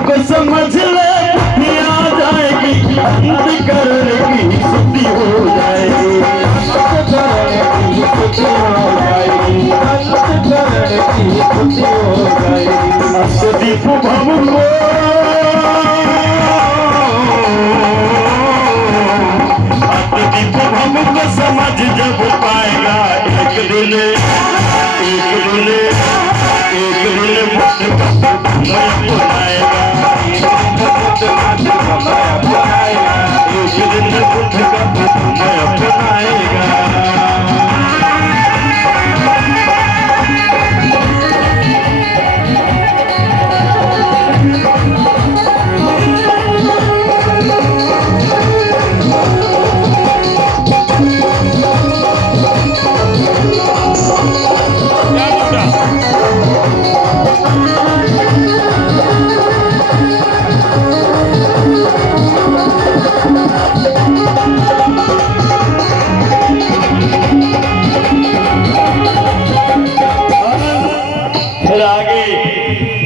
को समझ ले बुद्धि आ जाएगी, अंतकरण की शुद्धि हो जाएगी, अंतकरण की शुद्धि हो जाएगी, अंतकरण की शुद्धि हो जाएगी। अष्टदीप भव को अष्टदीप भव को समझ जब पाएगा, एक दिन मुक्त अपनाएगा, एक दिन बुद्ध का अपनाएगा।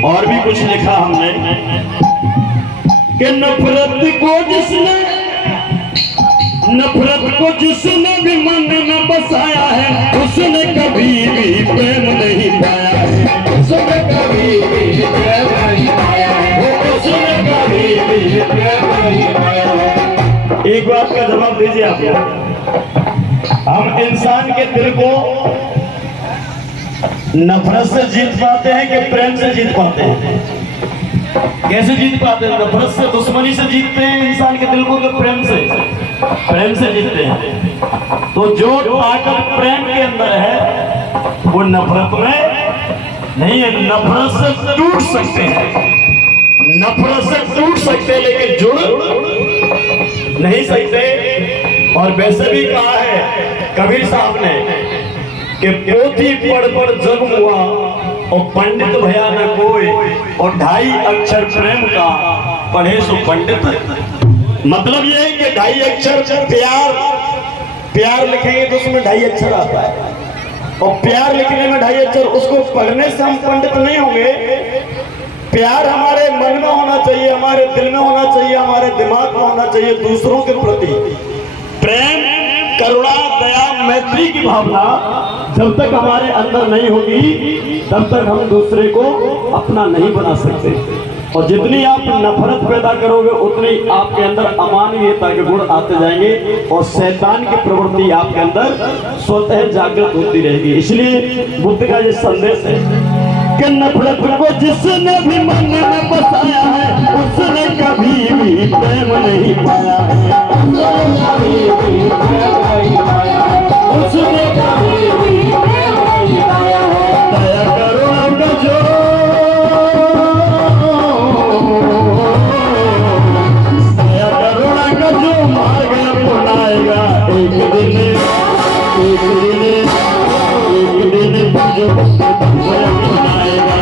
और भी कुछ लिखा हमने कि नफरत को जिसने भी मन में बसाया है, उसने कभी भी प्रेम नहीं पाया है, उसने कभी भी प्रेम नहीं पाया है, उसने कभी भी प्रेम नहीं पाया है। एक बात का जवाब दीजिए आप। हम इंसान के दिल को नफरत से जीत पाते हैं कि प्रेम से जीत पाते हैं? कैसे जीत पाते हैं? नफरत से, दुश्मनी से जीतते हैं इंसान के दिल को कि प्रेम से? प्रेम से जीतते हैं। तो जो ताकत प्रेम के अंदर है वो नफरत में नहीं है। नफरत से टूट सकते हैं, नफरत से टूट सकते हैं, लेकिन जुड़ नहीं सकते। और वैसे भी कहा है कबीर साहब ने कि पोथी पढ़ पढ़ जग हुआ और पंडित भया न कोई, और 2.5 अक्षर प्रेम का पढ़े सो पंडित। मतलब ये है कि 2.5 अक्षर प्यार लिखेंगे तो उसमें 2.5 अक्षर आता है, और प्यार लिखने में 2.5 अक्षर, उसको पढ़ने से हम पंडित नहीं होंगे। प्यार हमारे मन में होना चाहिए, हमारे दिल में होना चाहिए, हमारे दिमाग में होना चाहिए दूसरों के प्रति। प्रेम, करुणा, दया, मैत्री की भावना जब तक हमारे अंदर नहीं होगी तब तक हम दूसरे को अपना नहीं बना सकते। और जितनी आप नफरत पैदा करोगे उतनी आपके अंदर अमानवीयता के गुण आते जाएंगे और शैतान की प्रवृत्ति आपके अंदर स्वतः जागृत होती रहेगी। इसलिए बुद्ध का ये संदेश है कि नफरत को जिसने भी मन में बसाया है, उसने कभी भी प्रेम नहीं पाया है, उसने कभी भी प्रेम नहीं पाया है। दया करुणा का जो मार्ग अपनाएगा, एक दिन तुझे अपनाएगा, एक दिन तुझे अपनाएगा।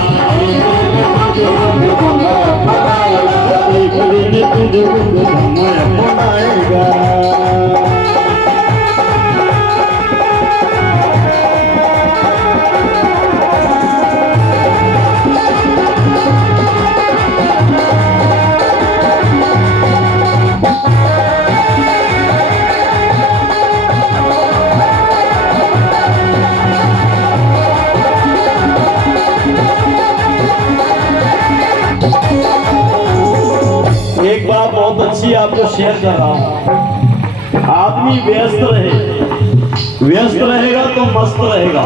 एक बात बहुत अच्छी आपको शेयर कर रहा हूं। आदमी व्यस्त रहेगा तो मस्त रहेगा,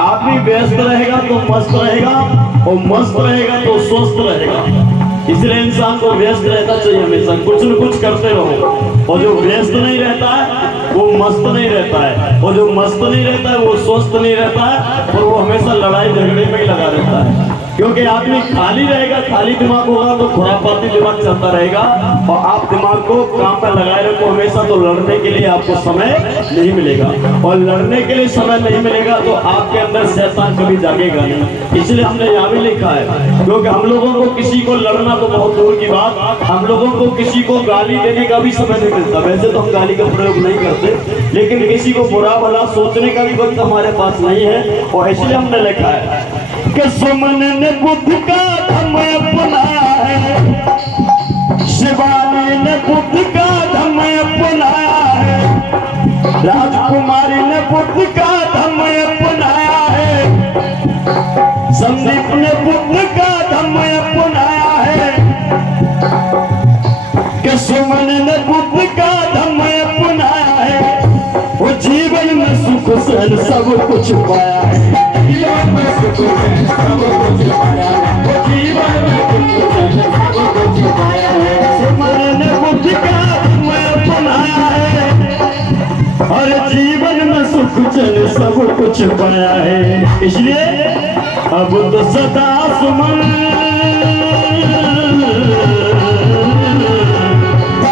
आदमी व्यस्त रहेगा तो मस्त रहेगा, और मस्त रहेगा तो स्वस्थ रहेगा। इसलिए इंसान को व्यस्त रहना चाहिए, हमेशा कुछ न कुछ करते रहो। और जो व्यस्त नहीं रहता है वो मस्त नहीं रहता है, और जो मस्त नहीं रहता है वो स्वस्थ नहीं रहता है, और वो हमेशा लड़ाई झगड़े में ही लगा रहता है। क्योंकि आदमी खाली रहेगा, खाली दिमाग होगा तो खुरापाती दिमाग चलता रहेगा, और आप दिमाग को काम पर लगाए रखो हमेशा, तो लड़ने के लिए आपको समय नहीं मिलेगा, और लड़ने के लिए समय नहीं मिलेगा तो आपके अंदर शैतान कभी जागेगा नहीं। इसलिए हमने यहाँ भी लिखा है, क्योंकि हम लोगों को किसी को लड़ना तो बहुत दूर की बात, हम लोगों को किसी को गाली देने का भी समय नहीं मिलता। वैसे तो हम गाली का प्रयोग नहीं करते, लेकिन किसी को बुरा भला सोचने का भी वक्त हमारे पास नहीं है। और इसलिए हमने लिखा है कि सुमन ने बुद्ध का धर्म अपनाया शिवानी ने बुद्ध का धम्म अपनाया है, राजकुमारी ने बुद्ध का धम्म अपनाया है, संदीप ने बुद्ध का धम्म अपनाया है, कि सुमन ने बुद्ध का धम्म अपनाया है। वो जीवन में सुख से सब कुछ पाया है, जीवन में सुख से सब कुछ पाया है, वो जीवन में सुख से सब कुछ पाया है। सुमन ने बुद्ध का धम्म अपनाया है और जीवन में सुख से सब कुछ पाया है। इसलिए अब तो सदा सुमन,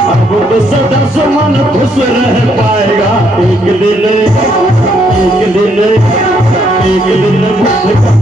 अब तो सदा सुमन खुश रह पाएगा। एक दिन बुद्ध का